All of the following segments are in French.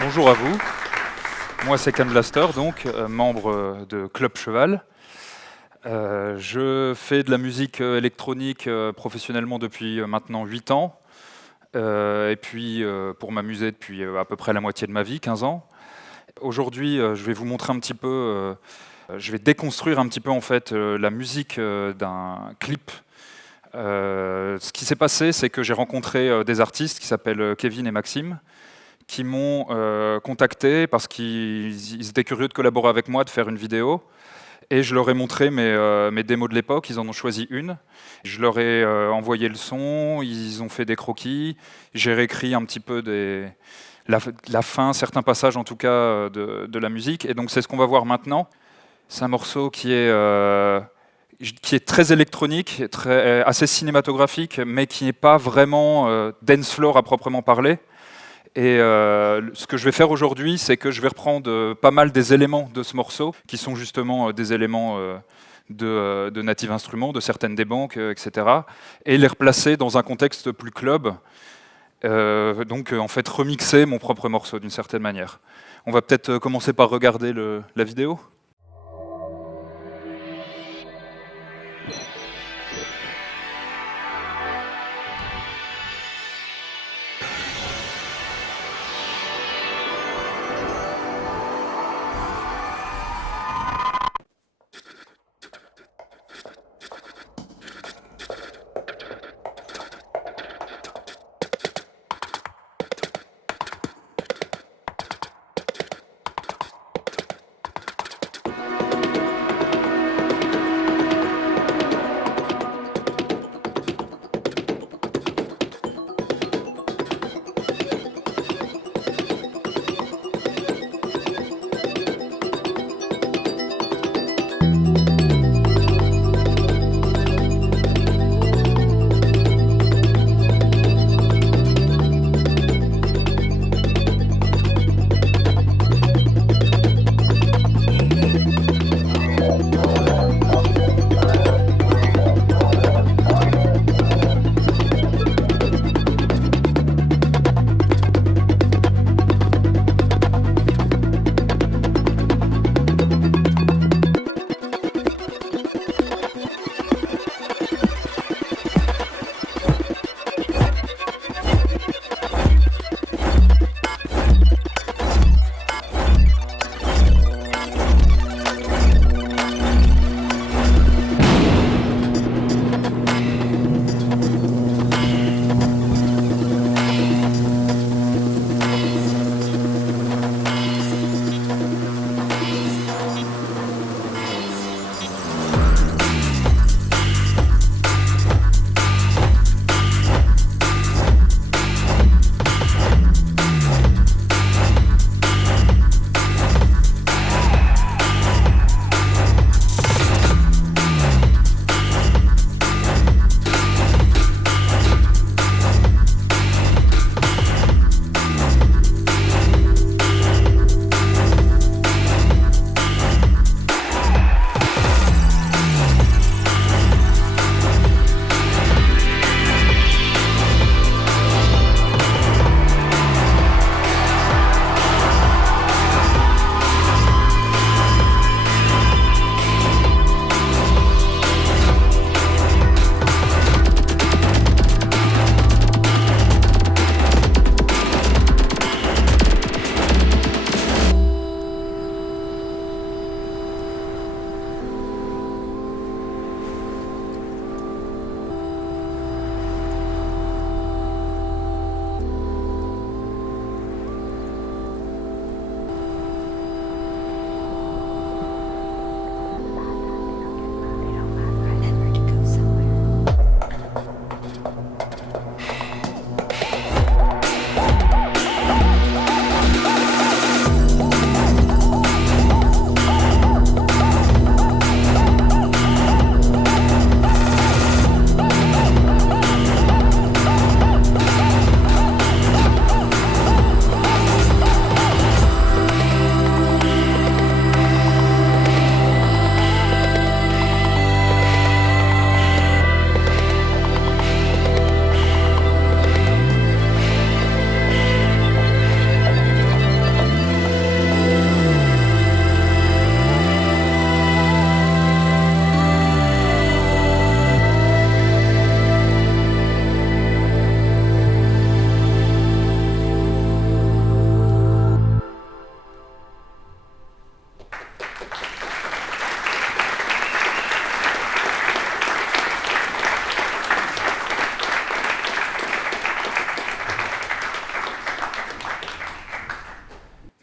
Bonjour à vous, moi c'est Can Blaster, donc membre de Club Cheval. Je fais de la musique électronique professionnellement depuis maintenant 8 ans, et puis pour m'amuser depuis à peu près la moitié de ma vie, 15 ans. Aujourd'hui, je vais vous montrer un petit peu, je vais déconstruire un petit peu en fait la musique d'un clip. Ce qui s'est passé, c'est que j'ai rencontré des artistes qui s'appellent Kevin et Maxime, qui m'ont contacté parce qu'ils étaient curieux de collaborer avec moi, de faire une vidéo. Et je leur ai montré mes démos de l'époque, ils en ont choisi une. Je leur ai envoyé le son, ils ont fait des croquis. J'ai réécrit un petit peu la fin, certains passages en tout cas de la musique. Et donc c'est ce qu'on va voir maintenant. C'est un morceau qui est très électronique, assez cinématographique, mais qui n'est pas vraiment dance floor à proprement parler. Et ce que je vais faire aujourd'hui, c'est que je vais reprendre pas mal des éléments de ce morceau, qui sont justement des éléments de Native Instruments, de certaines des banques, etc., et les replacer dans un contexte plus club, donc en fait remixer mon propre morceau d'une certaine manière. On va peut-être commencer par regarder la vidéo.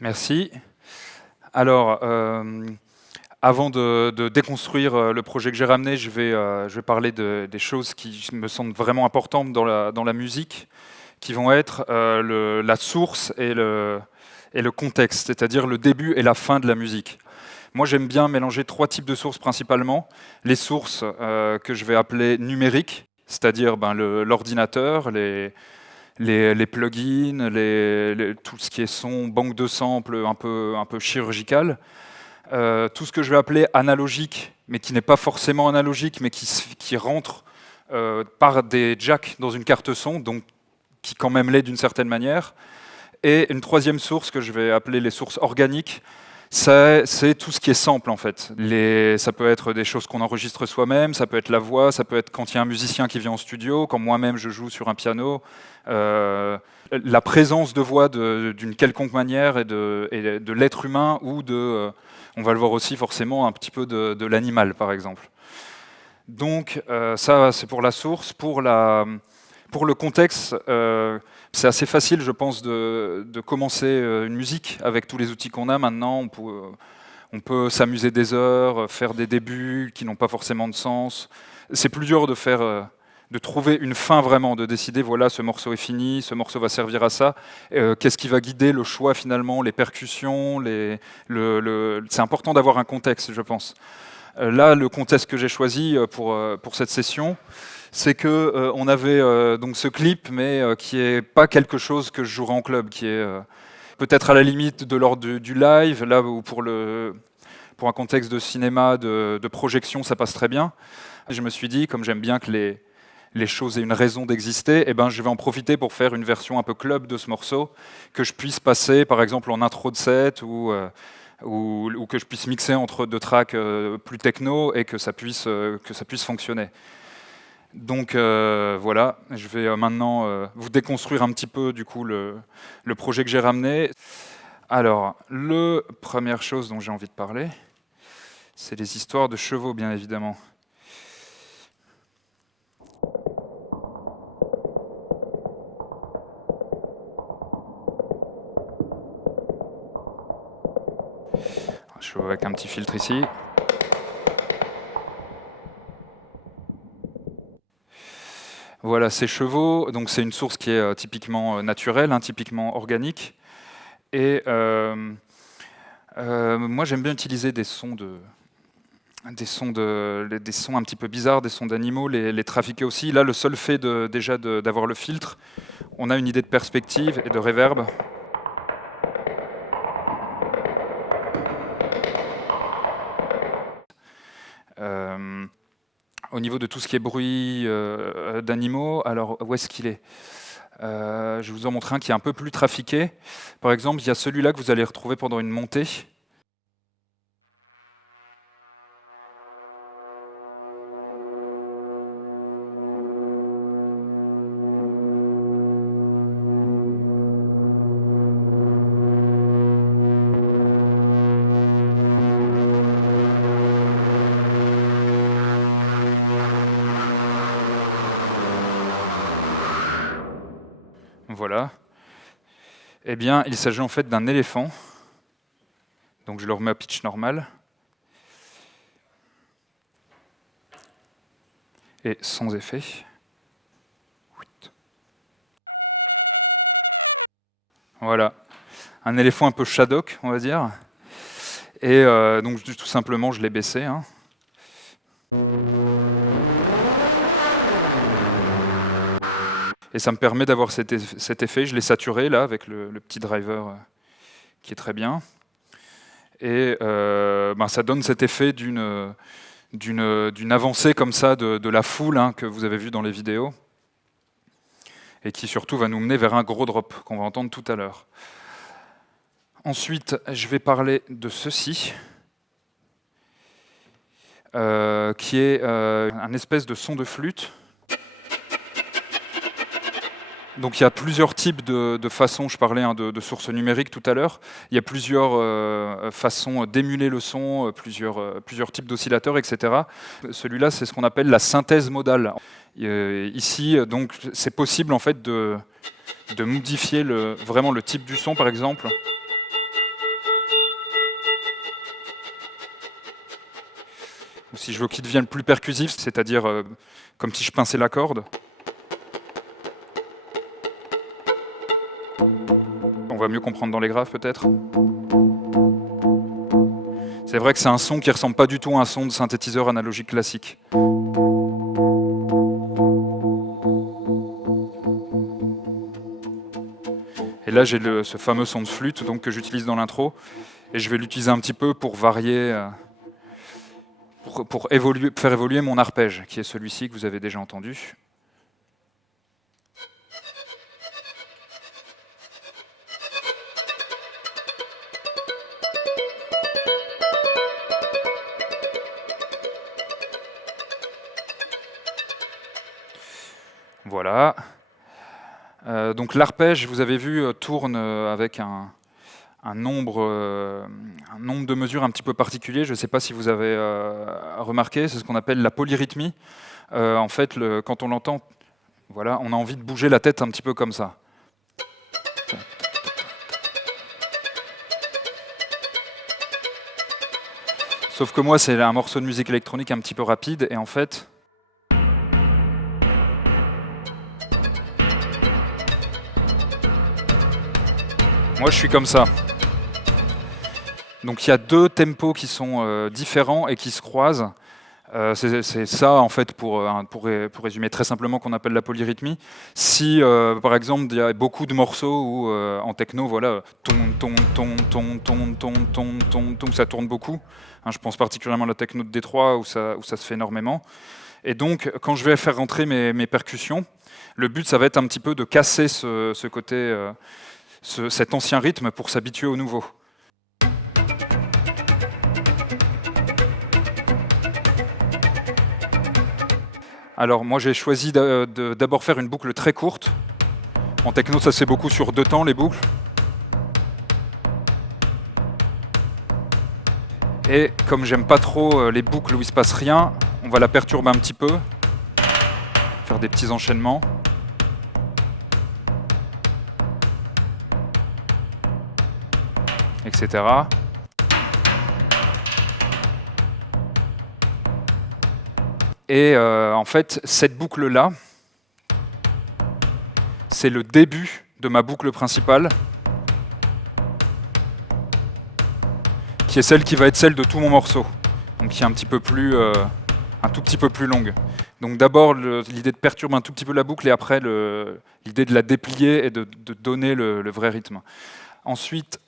Merci. Alors, avant de déconstruire le projet que j'ai ramené, je vais parler des choses qui me semblent vraiment importantes dans la musique, qui vont être la source et le contexte, c'est-à-dire le début et la fin de la musique. Moi, j'aime bien mélanger 3 types de sources principalement. Les sources que je vais appeler numériques, c'est-à-dire l'ordinateur, les plugins, tout ce qui est son, banque de samples un peu chirurgical. Tout ce que je vais appeler analogique, mais qui n'est pas forcément analogique, mais qui rentre par des jacks dans une carte son, donc qui quand même l'est d'une certaine manière. Et une troisième source que je vais appeler les sources organiques, c'est tout ce qui est sample en fait. Ça peut être des choses qu'on enregistre soi-même, ça peut être la voix, ça peut être quand il y a un musicien qui vient en studio, quand moi-même je joue sur un piano. La présence de voix d'une quelconque manière et de l'être humain ou on va le voir aussi forcément un petit peu de l'animal par exemple. Donc ça c'est pour la source. Pour le contexte, c'est assez facile, je pense, de commencer une musique avec tous les outils qu'on a maintenant. On peut s'amuser des heures, faire des débuts qui n'ont pas forcément de sens. C'est plus dur de trouver une fin vraiment, de décider, voilà, ce morceau est fini, ce morceau va servir à ça. Qu'est-ce qui va guider le choix finalement, les percussions, c'est important d'avoir un contexte, je pense. Là, le contexte que j'ai choisi pour cette session, c'est que on avait donc ce clip, mais qui est pas quelque chose que je jouerai en club, qui est peut-être à la limite de l'ordre du live, là où pour un contexte de cinéma, de projection, ça passe très bien. Je me suis dit, comme j'aime bien que les choses aient une raison d'exister, eh ben, je vais en profiter pour faire une version un peu club de ce morceau, que je puisse passer par exemple en intro de set ou que je puisse mixer entre 2 tracks plus techno et que ça puisse fonctionner. Donc voilà, je vais maintenant vous déconstruire un petit peu du coup le projet que j'ai ramené. Alors, la première chose dont j'ai envie de parler, c'est les histoires de chevaux, bien évidemment. Je suis avec un petit filtre ici. Voilà, ces chevaux, donc c'est une source qui est typiquement naturelle, typiquement organique. Et moi, j'aime bien utiliser des sons un petit peu bizarres, des sons d'animaux, les trafiquer aussi. Là, le seul fait d'avoir le filtre, on a une idée de perspective et de reverb. Au niveau de tout ce qui est bruit d'animaux, alors où est-ce qu'il est, je vais vous en montrer un qui est un peu plus trafiqué. Par exemple, il y a celui-là que vous allez retrouver pendant une montée. Voilà. Eh bien, il s'agit en fait d'un éléphant. Donc je le remets à pitch normal. Et sans effet. Voilà. Un éléphant un peu Shadok, on va dire. Et donc tout simplement, je l'ai baissé. Et ça me permet d'avoir cet effet. Je l'ai saturé là avec le petit driver qui est très bien. Et ça donne cet effet d'une avancée comme ça de la foule que vous avez vu dans les vidéos. Et qui surtout va nous mener vers un gros drop qu'on va entendre tout à l'heure. Ensuite, je vais parler de ceci, qui est un espèce de son de flûte. Donc il y a plusieurs types de façons, je parlais de sources numériques tout à l'heure, il y a plusieurs façons d'émuler le son, plusieurs types d'oscillateurs, etc. Celui-là, c'est ce qu'on appelle la synthèse modale. Ici, donc, c'est possible en fait de modifier vraiment le type du son, par exemple. Ou si je veux qu'il devienne plus percussif, c'est-à-dire comme si je pinçais la corde. On va mieux comprendre dans les graves peut-être. C'est vrai que c'est un son qui ressemble pas du tout à un son de synthétiseur analogique classique. Et là j'ai ce fameux son de flûte donc, que j'utilise dans l'intro, et je vais l'utiliser un petit peu pour varier, pour faire évoluer mon arpège, qui est celui-ci que vous avez déjà entendu. Voilà. Donc l'arpège, vous avez vu, tourne avec un nombre de mesures un petit peu particulier. Je ne sais pas si vous avez remarqué, c'est ce qu'on appelle la polyrythmie. En fait, quand on l'entend, voilà, on a envie de bouger la tête un petit peu comme ça. Sauf que moi, c'est un morceau de musique électronique un petit peu rapide, et en fait... Moi, je suis comme ça. Donc il y a deux tempos qui sont différents et qui se croisent. C'est ça, en fait, pour résumer très simplement, qu'on appelle la polyrythmie. Si, par exemple, il y a beaucoup de morceaux où, en techno, voilà, ça tourne beaucoup. Hein, je pense particulièrement à la techno de Détroit, où ça se fait énormément. Et donc, quand je vais faire rentrer mes percussions, le but, ça va être un petit peu de casser ce côté, cet ancien rythme pour s'habituer au nouveau. Alors moi j'ai choisi d'abord faire une boucle très courte. En techno ça se fait beaucoup sur 2 temps les boucles. Et comme j'aime pas trop les boucles où il se passe rien, on va la perturber un petit peu, faire des petits enchaînements. Etc. Et en fait, cette boucle-là, c'est le début de ma boucle principale, qui est celle qui va être celle de tout mon morceau, donc qui est un tout petit peu plus longue. Donc d'abord l'idée de perturber un tout petit peu la boucle, et après l'idée de la déplier et de donner le vrai rythme. Ensuite,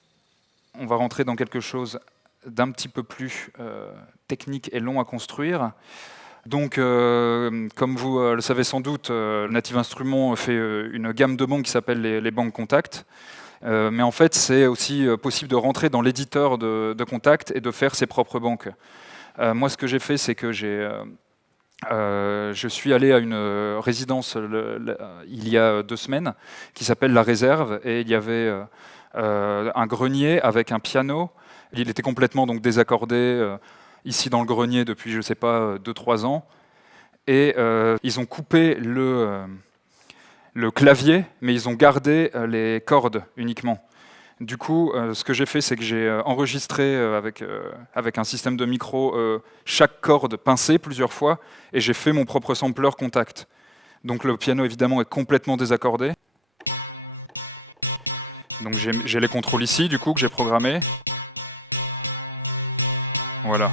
on va rentrer dans quelque chose d'un petit peu plus technique et long à construire. Donc, comme vous le savez sans doute, Native Instruments fait une gamme de banques qui s'appelle les banques Kontakt. Mais en fait, c'est aussi possible de rentrer dans l'éditeur de Kontakt et de faire ses propres banques. Moi, ce que j'ai fait, c'est que je suis allé à une résidence il y a 2 semaines qui s'appelle La Réserve, et il y avait un grenier avec un piano. Il était complètement donc désaccordé ici dans le grenier depuis, je ne sais pas, 2-3 ans. Et ils ont coupé le clavier, mais ils ont gardé les cordes uniquement. Du coup, ce que j'ai fait, c'est que j'ai enregistré avec un système de micro chaque corde pincée plusieurs fois, et j'ai fait mon propre sampler Kontakt. Donc le piano, évidemment, est complètement désaccordé. Donc j'ai les contrôles ici, du coup, que j'ai programmés. Voilà.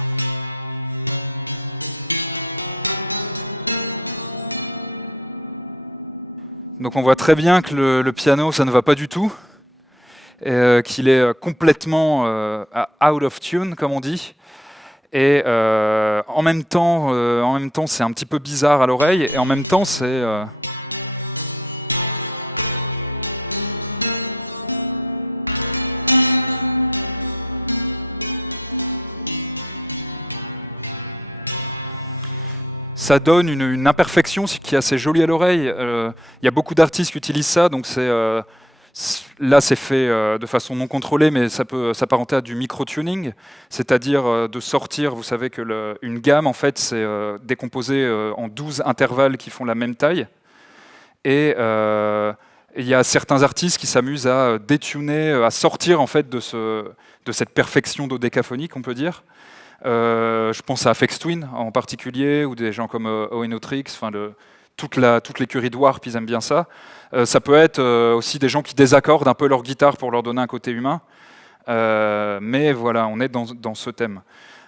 Donc on voit très bien que le piano, ça ne va pas du tout, qu'il est complètement out of tune, comme on dit. Et en même temps, c'est un petit peu bizarre à l'oreille, et en même temps, c'est... ça donne une imperfection qui est assez jolie à l'oreille. Il y a beaucoup d'artistes qui utilisent ça, donc là c'est fait de façon non contrôlée, mais ça peut s'apparenter à du micro-tuning, c'est-à-dire de sortir, vous savez que une gamme en fait c'est décomposé en 12 intervalles qui font la même taille, et il y a certains artistes qui s'amusent à détuner, à sortir en fait de cette perfection dodécaphonique, on peut dire, Je pense à Aphex Twin en particulier, ou des gens comme Oenotrix, enfin toute l'écurie de Warp, ils aiment bien ça. Ça peut être aussi des gens qui désaccordent un peu leur guitare pour leur donner un côté humain. Mais voilà, on est dans ce thème.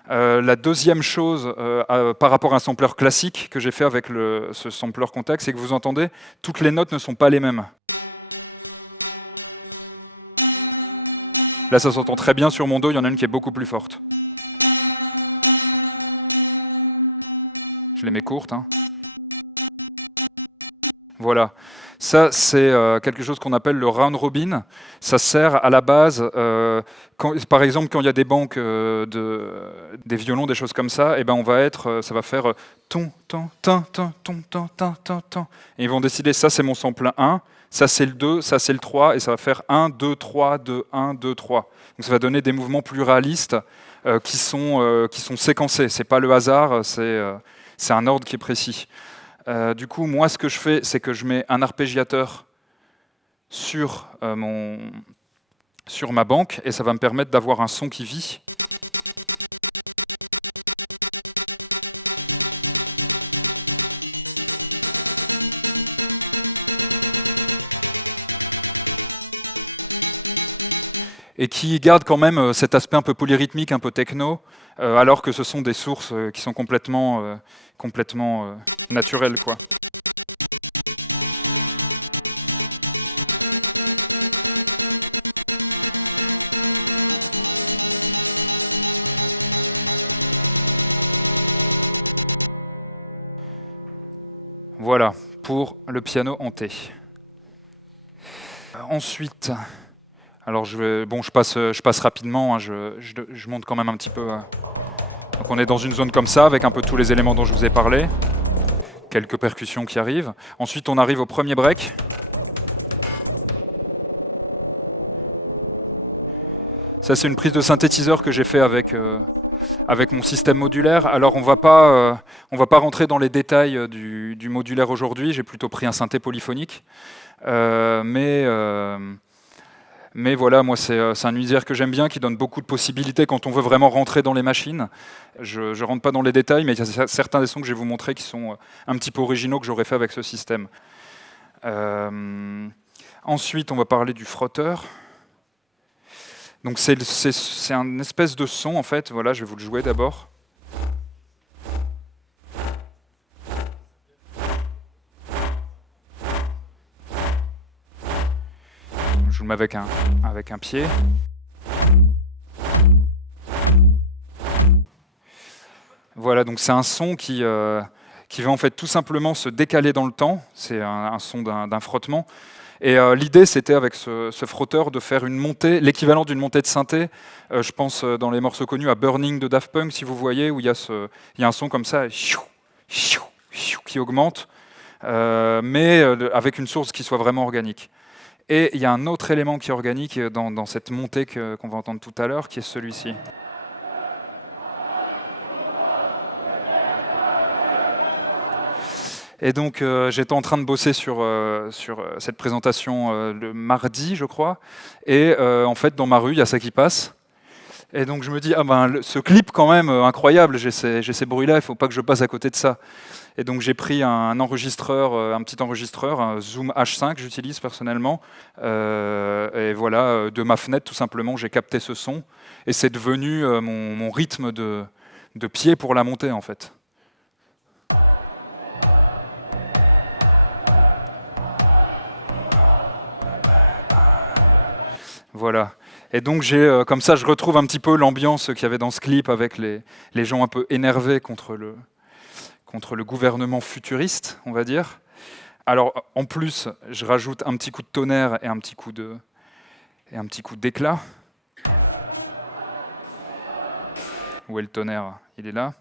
La deuxième chose par rapport à un sampler classique que j'ai fait avec ce sampler Kontakt, c'est que vous entendez, toutes les notes ne sont pas les mêmes. Là, ça s'entend très bien sur mon dos, il y en a une qui est beaucoup plus forte. Je les mets courtes. Hein. Voilà. Ça, c'est quelque chose qu'on appelle le round robin. Ça sert à la base, par exemple, quand il y a des banques des violons, des choses comme ça, et ben on va ça va faire ton, ton, ton, ton, ton, ton, ton, ton, ton. Et ils vont décider, ça c'est mon sample 1, ça c'est le 2, ça c'est le 3, et ça va faire 1, 2, 3, 2, 1, 2, 3. Donc ça va donner des mouvements plus réalistes qui sont séquencés. C'est pas le hasard, c'est un ordre qui est précis. Du coup, moi, ce que je fais, c'est que je mets un arpégiateur sur ma banque, et ça va me permettre d'avoir un son qui vit. Et qui garde quand même cet aspect un peu polyrythmique, un peu techno, alors que ce sont des sources qui sont complètement naturelles, quoi. Voilà, pour le piano hanté. Ensuite, alors je passe rapidement, hein, je monte quand même un petit peu. Donc on est dans une zone comme ça, avec un peu tous les éléments dont je vous ai parlé. Quelques percussions qui arrivent. Ensuite, on arrive au premier break. Ça, c'est une prise de synthétiseur que j'ai fait avec mon système modulaire. Alors, on va pas rentrer dans les détails du modulaire aujourd'hui. J'ai plutôt pris un synthé polyphonique. Mais voilà, moi, c'est un univers que j'aime bien, qui donne beaucoup de possibilités quand on veut vraiment rentrer dans les machines. Je ne rentre pas dans les détails, mais il y a certains des sons que je vais vous montrer qui sont un petit peu originaux, que j'aurais fait avec ce système. Ensuite, on va parler du frotteur. Donc c'est un espèce de son, en fait. Voilà, je vais vous le jouer d'abord. Je le mets avec un pied. Voilà, donc c'est un son qui va en fait tout simplement se décaler dans le temps. C'est un son d'un frottement. Et l'idée, c'était avec ce frotteur de faire une montée, l'équivalent d'une montée de synthé. Je pense dans les morceaux connus à Burning de Daft Punk, si vous voyez, où il y a un son comme ça, qui augmente, mais avec une source qui soit vraiment organique. Et il y a un autre élément qui est organique dans cette montée qu'on va entendre tout à l'heure, qui est celui-ci. Et donc, j'étais en train de bosser sur cette présentation le mardi, je crois. Et en fait, dans ma rue, il y a ça qui passe. Et donc, je me dis, ce clip, quand même, incroyable, j'ai ces bruits-là, il ne faut pas que je passe à côté de ça. Et donc, j'ai pris un enregistreur, un petit enregistreur, un Zoom H5 que j'utilise personnellement. Et voilà, de ma fenêtre, tout simplement, j'ai capté ce son. Et c'est devenu mon rythme de pied pour la montée, en fait. Voilà. Et donc comme ça, je retrouve un petit peu l'ambiance qu'il y avait dans ce clip avec les gens un peu énervés contre le gouvernement futuriste, on va dire. Alors, en plus, je rajoute un petit coup de tonnerre et un petit coup d'éclat. Où est le tonnerre? Il est là.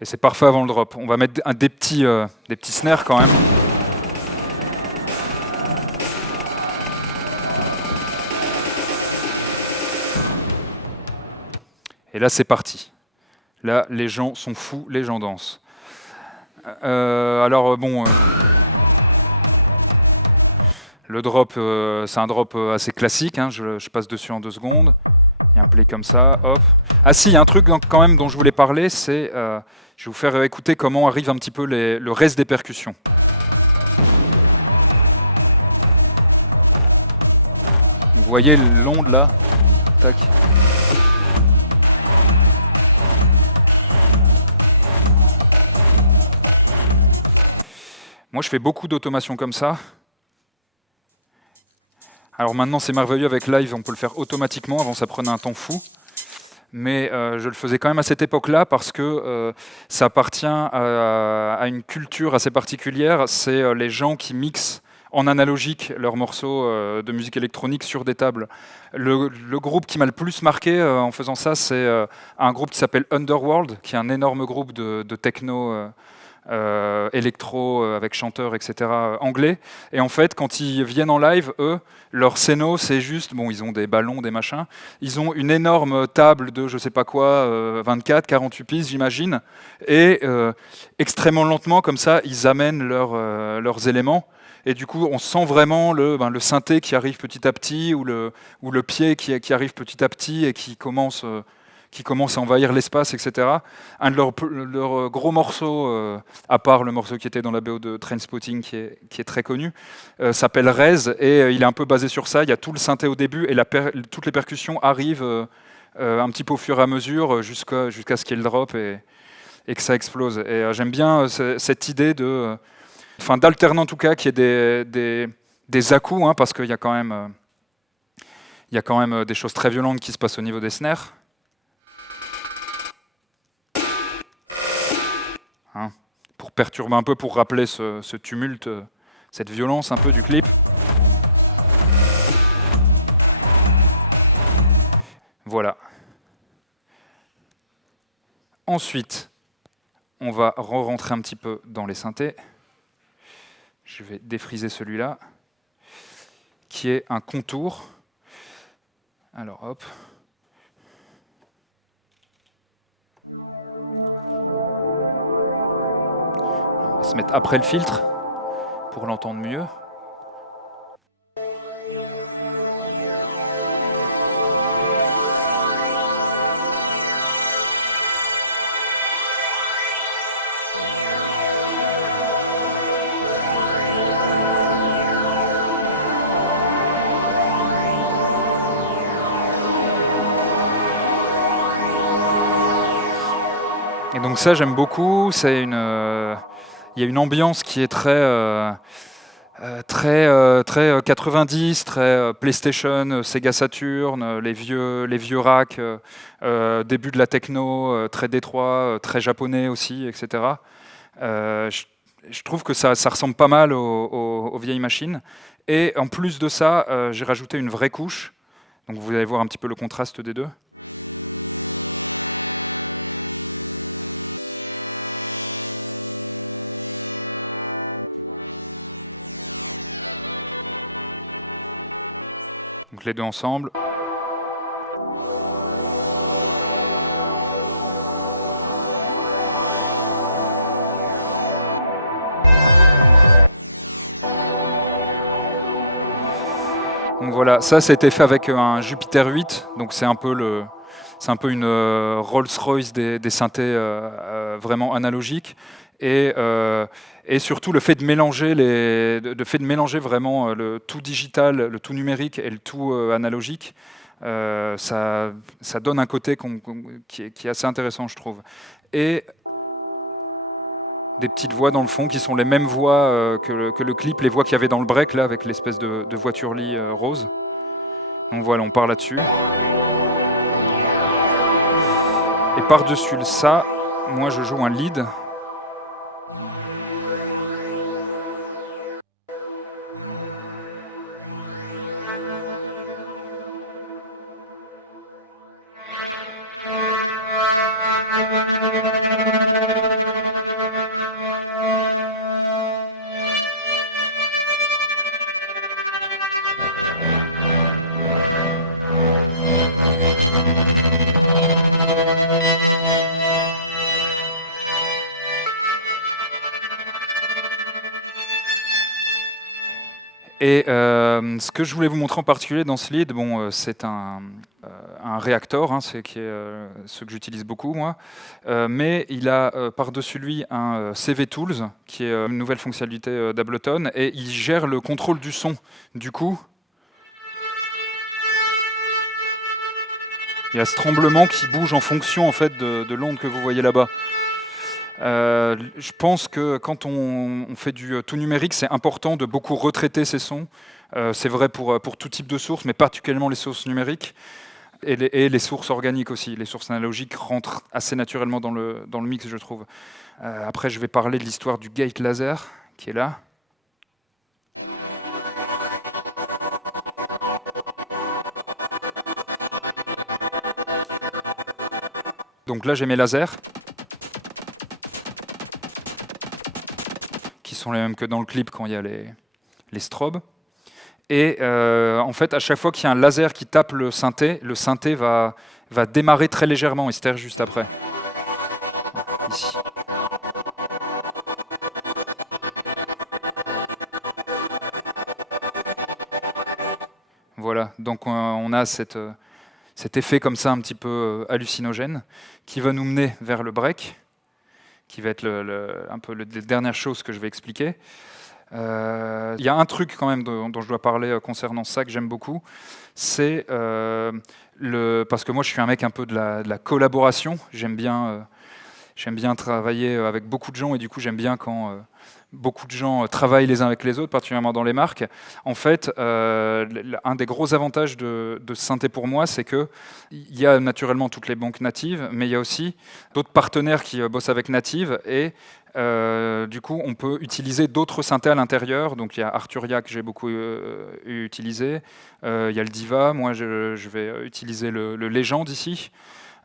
Et c'est parfait avant le drop. On va mettre des petits snares quand même. Et là, c'est parti. Là, les gens sont fous, les gens dansent. Alors bon, le drop, c'est un drop assez classique, hein, je passe dessus en 2 secondes. Il y a un play comme ça, hop. Ah si, il y a un truc quand même dont je voulais parler, c'est, je vais vous faire écouter comment arrive un petit peu le reste des percussions. Vous voyez l'onde là? Tac. Moi, je fais beaucoup d'automation comme ça. Alors maintenant, c'est merveilleux avec Live, on peut le faire automatiquement. Avant, ça prenait un temps fou. Mais je le faisais quand même à cette époque-là parce que ça appartient à une culture assez particulière. C'est les gens qui mixent en analogique leurs morceaux de musique électronique sur des tables. Le groupe qui m'a le plus marqué en faisant ça, c'est un groupe qui s'appelle Underworld, qui est un énorme groupe de techno électro avec chanteurs, etc. Anglais. Et en fait, quand ils viennent en live, eux, leur scéno, c'est juste, bon, ils ont des ballons, des machins, ils ont une énorme table de je sais pas quoi, 24, 48 pistes, j'imagine, et extrêmement lentement, comme ça, ils amènent leurs éléments. Et du coup, on sent vraiment le synthé qui arrive petit à petit, ou le pied qui arrive petit à petit et qui commence à envahir l'espace, etc. Un de leurs gros morceaux, à part le morceau qui était dans la BO de Trainspotting, qui est très connu, s'appelle Rez, et il est un peu basé sur ça. Il y a tout le synthé au début, et toutes les percussions arrivent un petit peu au fur et à mesure, jusqu'à ce qu'il y ait le drop, et que ça explose. Et j'aime bien cette idée d'alterner en tout cas, qu'il y ait des à-coups, hein, parce qu'il y a quand même... il y a quand même des choses très violentes qui se passent au niveau des snares. Hein, pour perturber un peu, pour rappeler ce tumulte, cette violence un peu du clip. Voilà. Ensuite, on va re-rentrer un petit peu dans les synthés. Je vais défriser celui-là, qui est un contour. Alors hop. On va se mettre après le filtre pour l'entendre mieux. Et donc ça, j'aime beaucoup. Il y a une ambiance qui est très 90, très PlayStation, Sega Saturn, les vieux racks, début de la techno, très détroit, très japonais aussi, etc. Je trouve que ça ressemble pas mal aux vieilles machines. Et en plus de ça, j'ai rajouté une vraie couche. Donc vous allez voir un petit peu le contraste des deux. Donc les deux ensemble. Donc voilà, ça a été fait avec un Jupiter 8, donc c'est un peu une Rolls-Royce des synthés vraiment analogiques. Et surtout le fait de mélanger vraiment le tout digital, le tout numérique et le tout analogique, ça donne un côté qui est assez intéressant, je trouve. Et des petites voix dans le fond qui sont les mêmes voix que le clip, les voix qu'il y avait dans le break là, avec l'espèce de voiture-lit rose. Donc voilà, on part là-dessus. Et par-dessus ça, moi je joue un lead. Et ce que je voulais vous montrer en particulier dans ce lead, bon, c'est un réacteur, hein, c'est qui est ce que j'utilise beaucoup moi, mais il a par-dessus lui un CV Tools, qui est une nouvelle fonctionnalité d'Ableton, et il gère le contrôle du son. Du coup, il y a ce tremblement qui bouge en fonction en fait de l'onde que vous voyez là-bas. Je pense que quand on fait du tout numérique, c'est important de beaucoup retraiter ces sons. C'est vrai pour tout type de sources, mais particulièrement les sources numériques et les sources organiques aussi. Les sources analogiques rentrent assez naturellement dans le mix, je trouve. Après, je vais parler de l'histoire du gate laser, qui est là. Donc là, j'ai mes lasers, qui sont les mêmes que dans le clip quand il y a les strobes. Et en fait, à chaque fois qu'il y a un laser qui tape le synthé va démarrer très légèrement et se taire juste après. Ici. Voilà, donc on a cet effet comme ça un petit peu hallucinogène qui va nous mener vers le break, qui va être un peu la dernière chose que je vais expliquer. Il y a un truc quand même dont je dois parler concernant ça que j'aime beaucoup, c'est parce que moi je suis un mec un peu de la collaboration, j'aime bien travailler avec beaucoup de gens et du coup j'aime bien quand beaucoup de gens travaillent les uns avec les autres, particulièrement dans les marques. En fait, un des gros avantages de Synthé pour moi, c'est qu'il y a naturellement toutes les banques natives, mais il y a aussi d'autres partenaires qui bossent avec Native et du coup, on peut utiliser d'autres synthés à l'intérieur. Donc, il y a Arturia que j'ai beaucoup utilisé. Il y a le Diva. Moi, je vais utiliser le Legend ici.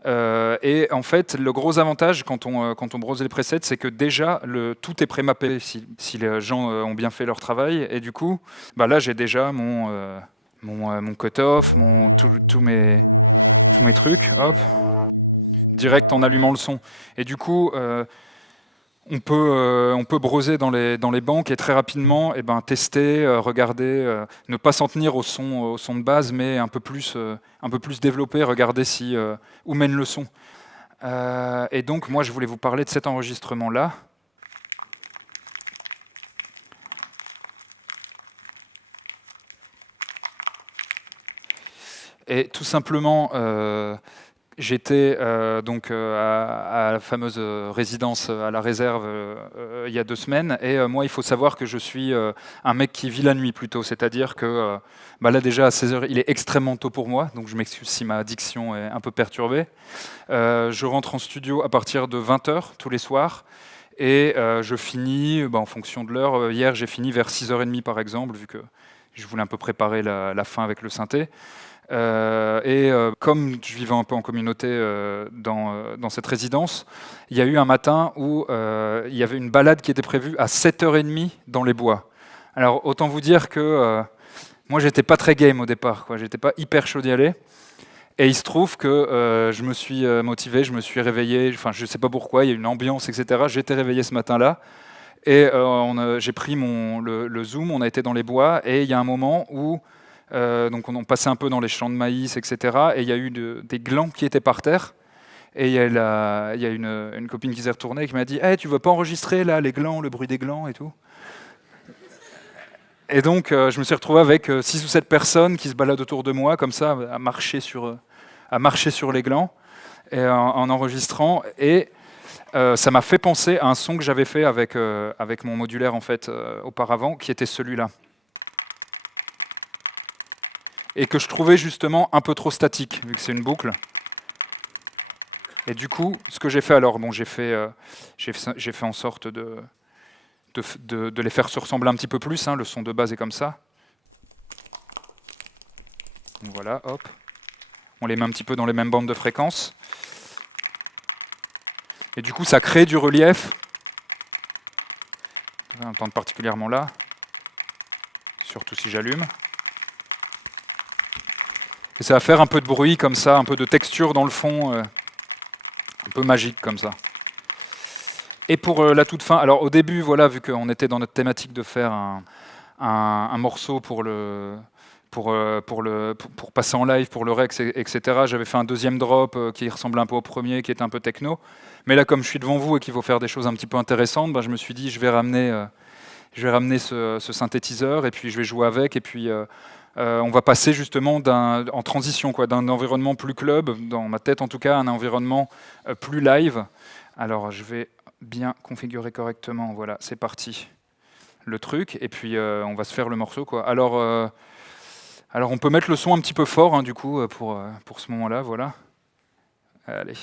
Et en fait, le gros avantage quand on browse les presets, c'est que déjà, tout est pré-mappé si les gens ont bien fait leur travail. Et du coup, bah là, j'ai déjà mon cut-off, tous mes trucs, hop, direct en allumant le son. Et du coup, on peut browser dans les banques et très rapidement tester, regarder, ne pas s'en tenir au son de base, mais un peu plus développé, regarder où mène le son. Et donc moi je voulais vous parler de cet enregistrement-là. Et tout simplement, j'étais à la fameuse résidence à la réserve il y a 2 semaines, et moi il faut savoir que je suis un mec qui vit la nuit plutôt, c'est-à-dire que là déjà à 16h il est extrêmement tôt pour moi, donc je m'excuse si ma diction est un peu perturbée. Je rentre en studio à partir de 20h tous les soirs, et je finis en fonction de l'heure. Hier j'ai fini vers 6h30 par exemple, vu que je voulais un peu préparer la fin avec le synthé. Comme je vivais un peu en communauté dans cette résidence, il y a eu un matin où il y avait une balade qui était prévue à 7h30 dans les bois. Alors autant vous dire que moi j'étais pas très game au départ, j'étais pas hyper chaud d'y aller. Et il se trouve que je me suis motivé, je me suis réveillé, enfin je sais pas pourquoi, il y a une ambiance, etc. J'étais réveillé ce matin-là. Et j'ai pris le Zoom, on a été dans les bois, et il y a un moment où donc on passait un peu dans les champs de maïs, etc. Et il y a eu des glands qui étaient par terre. Et il y a une copine qui s'est retournée et qui m'a dit hey, tu veux pas enregistrer là les glands, le bruit des glands et tout. Et donc je me suis retrouvé avec 6 ou 7 personnes qui se baladent autour de moi comme ça, à marcher sur les glands et en enregistrant. Et ça m'a fait penser à un son que j'avais fait avec mon modulaire en fait auparavant, qui était celui-là. Et que je trouvais justement un peu trop statique, vu que c'est une boucle. Et du coup, ce que j'ai fait alors, j'ai fait en sorte de les faire se ressembler un petit peu plus, le son de base est comme ça. Donc voilà, hop. On les met un petit peu dans les mêmes bandes de fréquences. Et du coup, ça crée du relief. On va entendre particulièrement là, surtout si j'allume. Et ça va faire un peu de bruit comme ça, un peu de texture dans le fond, un peu magique comme ça. Et pour la toute fin, alors au début, voilà, vu qu'on était dans notre thématique de faire un un morceau pour passer en live, pour le Rex, etc. J'avais fait un deuxième drop qui ressemblait un peu au premier, qui était un peu techno. Mais là, comme je suis devant vous et qu'il faut faire des choses un petit peu intéressantes, je me suis dit, je vais ramener ce synthétiseur et puis je vais jouer avec. Et puis, on va passer justement en transition, quoi, d'un environnement plus club, dans ma tête en tout cas, à un environnement plus live. Alors, je vais bien configurer correctement. Voilà, c'est parti. Le truc. Et puis, on va se faire le morceau, quoi. Alors, on peut mettre le son un petit peu fort, hein, du coup, pour ce moment-là, voilà. Allez.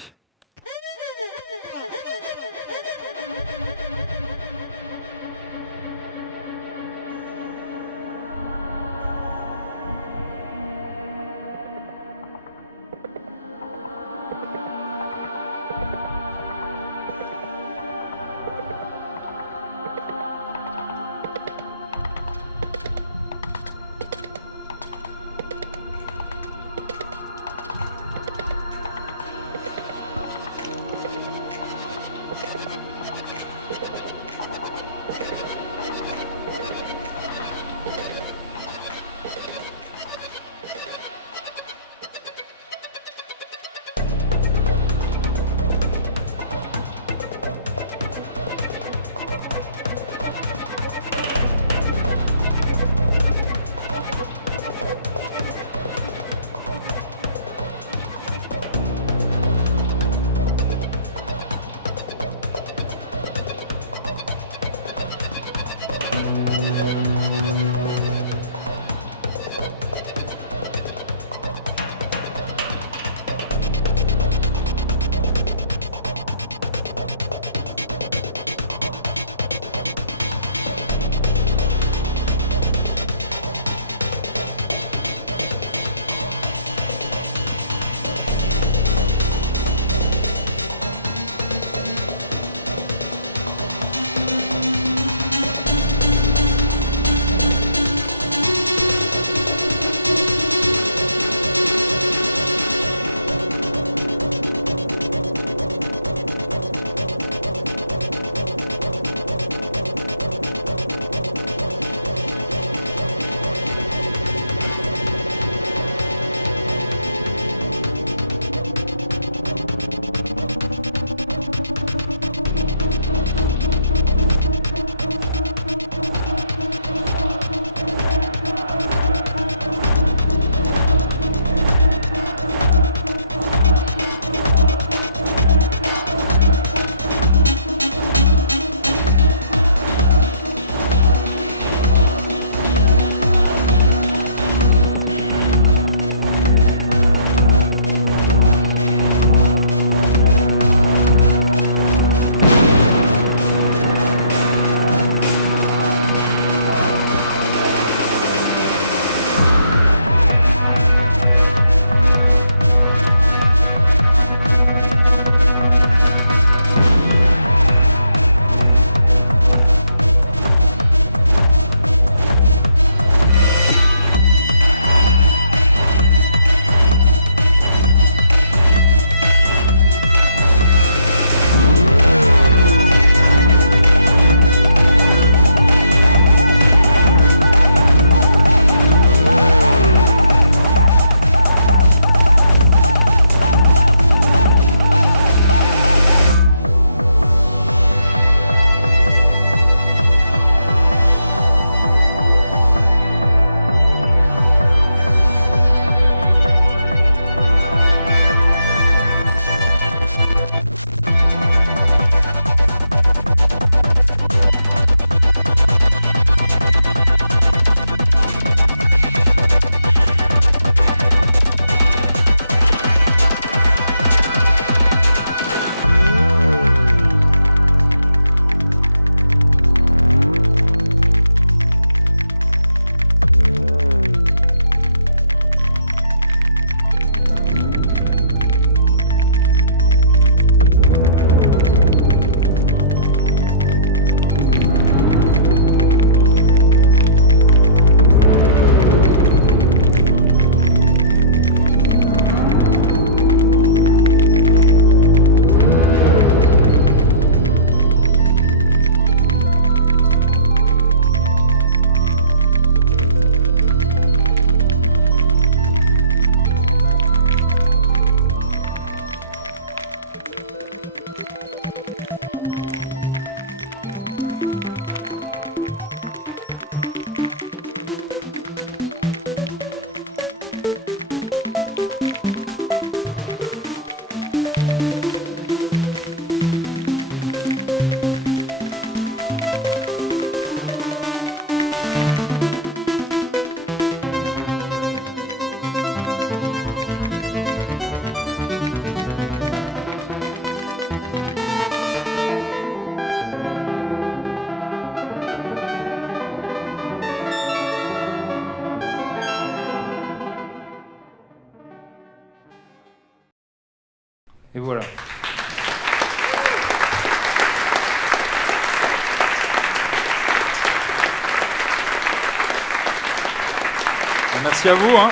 Merci à vous, hein.